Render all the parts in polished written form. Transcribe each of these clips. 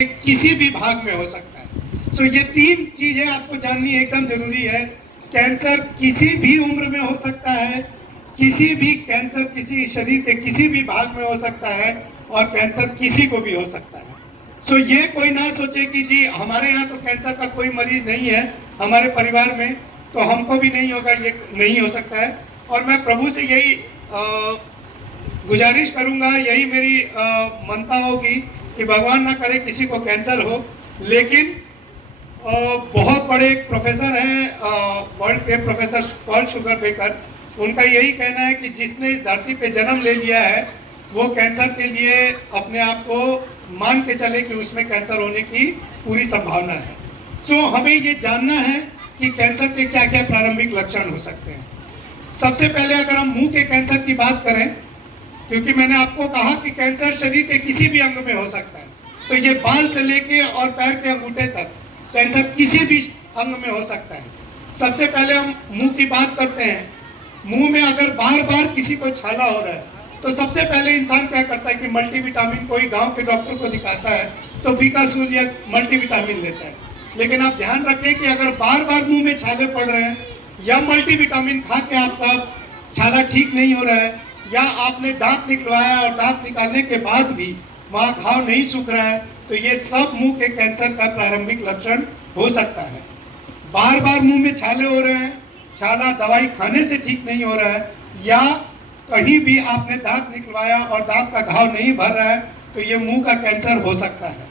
किसी भी भाग में हो सकता है। सो ये तीन चीजें आपको जाननी एकदम जरूरी है। कैंसर किसी भी उम्र में हो सकता है, किसी भी कैंसर किसी शरीर के किसी भी भाग में हो सकता है और कैंसर किसी को भी हो सकता है। सो ये कोई ना सोचे कि जी हमारे यहाँ तो कैंसर का कोई मरीज नहीं है, हमारे परिवार में तो हमको भी नहीं होगा, ये नहीं हो सकता है। और मैं प्रभु से यही गुजारिश करूंगा, यही मेरी मनता होगी कि भगवान ना करे किसी को कैंसर हो। लेकिन बहुत बड़े एक प्रोफेसर हैं वर्ल्ड के, प्रोफेसर पॉल शुगरबेकर, उनका यही कहना है कि जिसने इस धरती पे जन्म ले लिया है वो कैंसर के लिए अपने आप को मान के चले कि उसमें कैंसर होने की पूरी संभावना है। सो हमें ये जानना है कि कैंसर के क्या क्या प्रारंभिक लक्षण हो सकते हैं। सबसे पहले अगर हम मुंह के कैंसर की बात करें, क्योंकि मैंने आपको कहा कि कैंसर शरीर के किसी भी अंग में हो सकता है, तो ये बाल से लेके और पैर के अंगूठे तक कैंसर किसी भी अंग में हो सकता है। सबसे पहले हम मुंह की बात करते हैं। मुंह में अगर बार बार किसी को छाला हो रहा है तो सबसे पहले इंसान क्या करता है कि मल्टीविटामिन, कोई गांव के डॉक्टर को दिखाता है तो बीकासूल या मल्टीविटामिन लेता है। लेकिन आप ध्यान रखें कि अगर बार बार मुंह में छाले पड़ रहे हैं या मल्टीविटामिन खा के आपका छाला ठीक नहीं हो रहा है, या आपने दांत निकलवाया और दांत निकालने के बाद भी वहाँ घाव नहीं सूख रहा है, तो ये सब मुंह के कैंसर का प्रारंभिक लक्षण हो सकता है। बार बार मुंह में छाले हो रहे हैं, छाला दवाई खाने से ठीक नहीं हो रहा है, या कहीं भी आपने दांत निकलवाया और दांत का घाव नहीं भर रहा है, तो ये मुंह का कैंसर हो सकता है।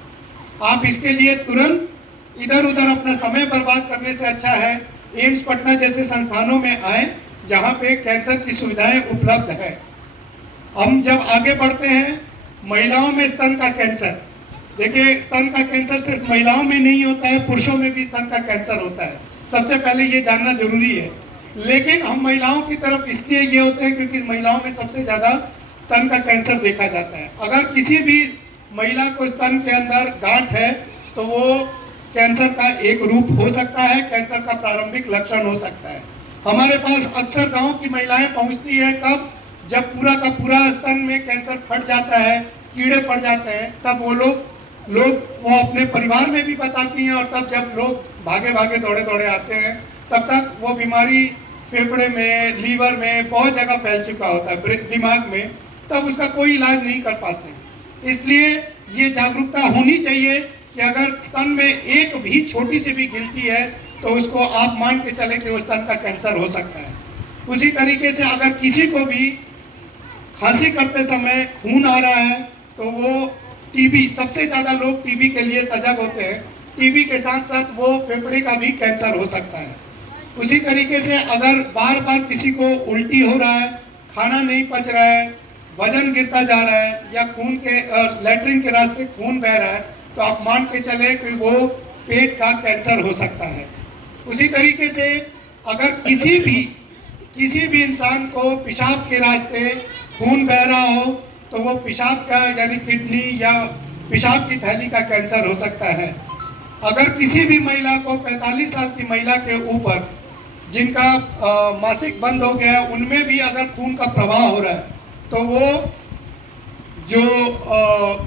आप इसके लिए तुरंत इधर उधर अपना समय बर्बाद करने से अच्छा है एम्स पटना जैसे संस्थानों में आए जहाँ पे कैंसर की सुविधाएं उपलब्ध है। हम जब आगे बढ़ते हैं, महिलाओं में स्तन का कैंसर, देखिए स्तन का कैंसर सिर्फ महिलाओं में नहीं होता है, पुरुषों में भी स्तन का कैंसर होता है। सबसे पहले ये जानना जरूरी है। लेकिन हम महिलाओं की तरफ इसलिए ये होते हैं क्योंकि महिलाओं में सबसे ज्यादा स्तन का कैंसर देखा जाता है। अगर किसी भी महिला को स्तन के अंदर गांठ है तो वो कैंसर का एक रूप हो सकता है, कैंसर का प्रारंभिक लक्षण हो सकता है। हमारे पास अक्सर गांव की महिलाएं पहुंचती है कब, जब पूरा का पूरा स्तन में कैंसर फट जाता है, कीड़े पड़ जाते हैं, तब वो लोग वो अपने परिवार में भी बताती हैं। और तब जब लोग भागे भागे दौड़े दौड़े आते हैं तब तक वो बीमारी फेफड़े में, लीवर में बहुत जगह फैल चुका होता है, दिमाग में, तब उसका कोई इलाज नहीं कर पाते। इसलिए ये जागरूकता होनी चाहिए कि अगर स्तन में एक भी छोटी सी भी गिलती है तो उसको आप मान के चले कि वो स्तन का कैंसर हो सकता है। उसी तरीके से अगर किसी को भी खांसी करते समय खून आ रहा है तो वो टीबी, सबसे ज्यादा लोग टीबी के लिए सजग होते हैं, टीबी के साथ साथ वो फेफड़े का भी कैंसर हो सकता है। उसी तरीके से अगर बार बार किसी को उल्टी हो रहा है, खाना नहीं पच रहा है, वजन गिरता जा रहा है, या खून के लैट्रिन के रास्ते खून बह रहा है, तो आप मान के चले कि वो पेट का कैंसर हो सकता है। उसी तरीके से अगर किसी भी इंसान को पेशाब के रास्ते खून बह रहा हो तो वो पेशाब का यानी किडनी या पेशाब की थैली का कैंसर हो सकता है। अगर किसी भी महिला को 45 साल की महिला के ऊपर जिनका मासिक बंद हो गया है, उनमें भी अगर खून का प्रवाह हो रहा है तो वो जो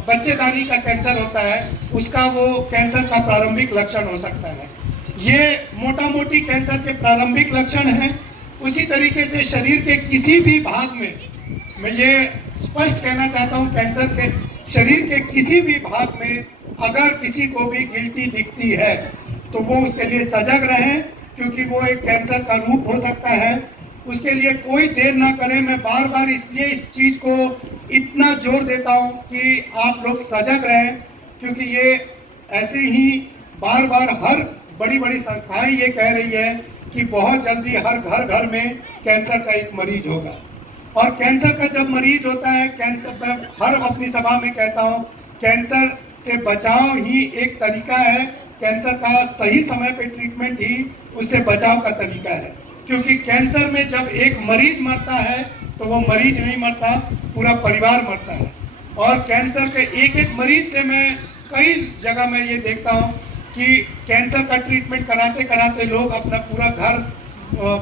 बच्चेदानी का कैंसर होता है उसका वो कैंसर का प्रारंभिक लक्षण हो सकता है। ये मोटा मोटी कैंसर के प्रारंभिक लक्षण हैं। उसी तरीके से शरीर के किसी भी भाग में, मैं ये स्पष्ट कहना चाहता हूँ, कैंसर के शरीर के किसी भी भाग में अगर किसी को भी गिल्टी दिखती है तो वो उसके लिए सजग रहें, क्योंकि वो एक कैंसर का रूप हो सकता है। उसके लिए कोई देर ना करें। मैं बार बार इसलिए इस चीज को इतना जोर देता हूँ कि आप लोग सजग रहें, क्योंकि ये ऐसे ही बार बार हर बड़ी बड़ी संस्थाएं ये कह रही है कि बहुत जल्दी हर घर में कैंसर का एक मरीज होगा। और कैंसर का जब मरीज होता है, कैंसर मैं हर अपनी सभा में कहता हूँ, कैंसर से बचाव ही एक तरीका है, कैंसर का सही समय पे ट्रीटमेंट ही उससे बचाव का तरीका है। क्योंकि कैंसर में जब एक मरीज मरता है तो वो मरीज नहीं मरता, पूरा परिवार मरता है। और कैंसर के एक एक मरीज से मैं कई जगह में ये देखता हूँ कि कैंसर का ट्रीटमेंट कराते कराते लोग अपना पूरा घर,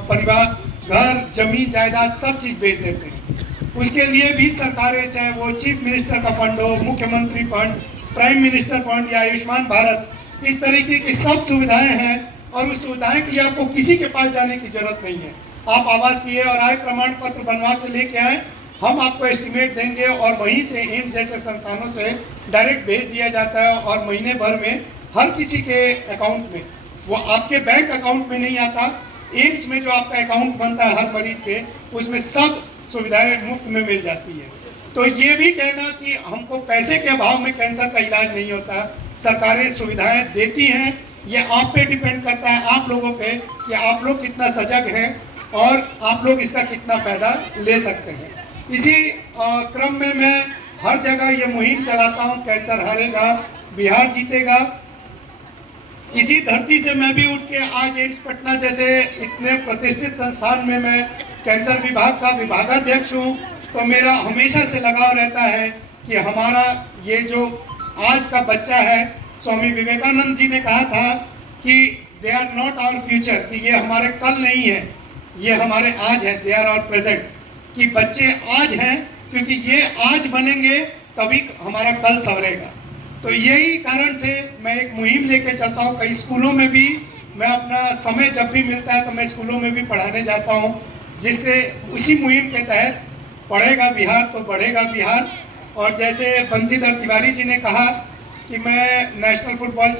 परिवार, घर, जमीन जायदाद सब चीज बेच देते हैं। उसके लिए भी सरकारें, चाहे वो चीफ मिनिस्टर का फंड हो, मुख्यमंत्री फंड, प्राइम मिनिस्टर फंड या आयुष्मान भारत, इस तरीके की सब सुविधाएं हैं और उस सुविधाएं के लिए आपको किसी के पास जाने की जरूरत नहीं है। आप आवासीय और आय प्रमाण पत्र बनवा के लेके आए, हम आपको एस्टिमेट देंगे और वहीं से एम्स जैसे संस्थानों से डायरेक्ट भेज दिया जाता है और महीने भर में हर किसी के अकाउंट में, वो आपके बैंक अकाउंट में नहीं आता, एम्स में जो आपका अकाउंट बनता है हर मरीज के, उसमें सब सुविधाएं मुफ्त में मिल जाती है। तो ये भी कहना कि हमको पैसे के अभाव में कैंसर का इलाज नहीं होता, सरकारें सुविधाएं देती हैं, ये आप पे डिपेंड करता है, आप लोगों पे, कि आप लोग कितना सजग हैं और आप लोग इसका कितना फायदा ले सकते हैं। इसी क्रम में मैं हर जगह ये मुहिम चलाता हूँ, कैंसर हारेगा बिहार जीतेगा। इसी धरती से मैं भी उठ के आज एम्स पटना जैसे इतने प्रतिष्ठित संस्थान में मैं कैंसर विभाग का विभागाध्यक्ष हूँ, तो मेरा हमेशा से लगाव रहता है कि हमारा ये जो आज का बच्चा है, स्वामी विवेकानंद जी ने कहा था कि they are not our future, कि ये हमारे कल नहीं है, ये हमारे आज है, दे आर आवर प्रेजेंट, कि बच्चे आज हैं क्योंकि ये आज बनेंगे तभी हमारा कल संवरेगा। तो यही कारण से मैं एक मुहिम लेके चलता हूँ। कई स्कूलों में भी मैं अपना समय जब भी मिलता है तो मैं स्कूलों में भी पढ़ाने जाता हूँ, जिससे उसी मुहिम के तहत पढ़ेगा बिहार तो बढ़ेगा बिहार। और जैसे बंशीधर तिवारी जी ने कहा कि मैं नेशनल फुटबॉल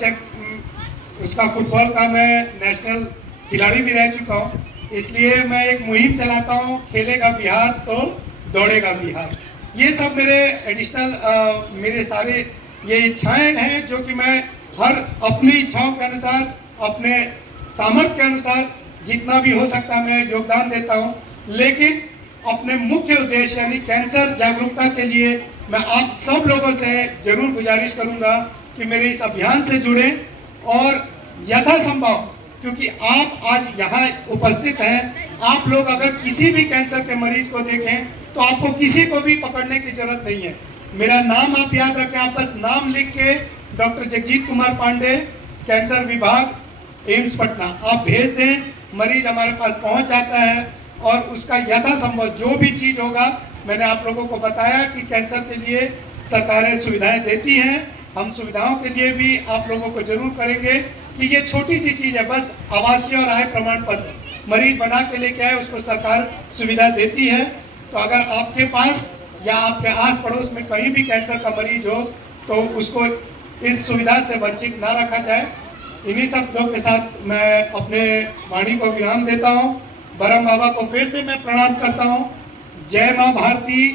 उसका फुटबॉल का मैं नेशनल खिलाड़ी भी रह चुका हूँ, इसलिए मैं एक मुहिम चलाता हूँ, खेलेगा बिहार तो दौड़ेगा बिहार। ये सब मेरे एडिशनल मेरे सारे ये इच्छाएं हैं जो कि मैं हर अपनी इच्छाओं के अनुसार, अपने सामर्थ्य के अनुसार जितना भी हो सकता है मैं योगदान देता हूँ। लेकिन अपने मुख्य उद्देश्य यानी कैंसर जागरूकता के लिए मैं आप सब लोगों से जरूर गुजारिश करूंगा कि मेरे इस अभियान से जुड़े और यथासंभव, क्योंकि आप आज यहाँ उपस्थित हैं, आप लोग अगर किसी भी कैंसर के मरीज को देखें तो आपको किसी को भी पकड़ने की जरूरत नहीं है। मेरा नाम आप याद रखें, आप बस नाम लिख के डॉक्टर जगजीत कुमार पांडे, कैंसर विभाग, एम्स पटना, आप भेज दें, मरीज हमारे पास पहुंच जाता है और उसका यथासंभव जो भी चीज़ होगा, मैंने आप लोगों को बताया कि कैंसर के लिए सरकारें सुविधाएं देती हैं, हम सुविधाओं के लिए भी आप लोगों को जरूर करेंगे कि ये छोटी सी चीज़ है, बस आवासीय और आय प्रमाण पत्र मरीज बना के लेके आए, उसको सरकार सुविधा देती है। तो अगर आपके पास या आपके आस पड़ोस में कहीं भी कैंसर का मरीज हो तो उसको इस सुविधा से वंचित ना रखा जाए। इन्हीं सब लोगों के साथ मैं अपने वाणी को विराम देता हूँ। ब्रह्म बाबा को फिर से मैं प्रणाम करता हूँ। जय माँ भारती,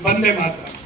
वंदे मातरम।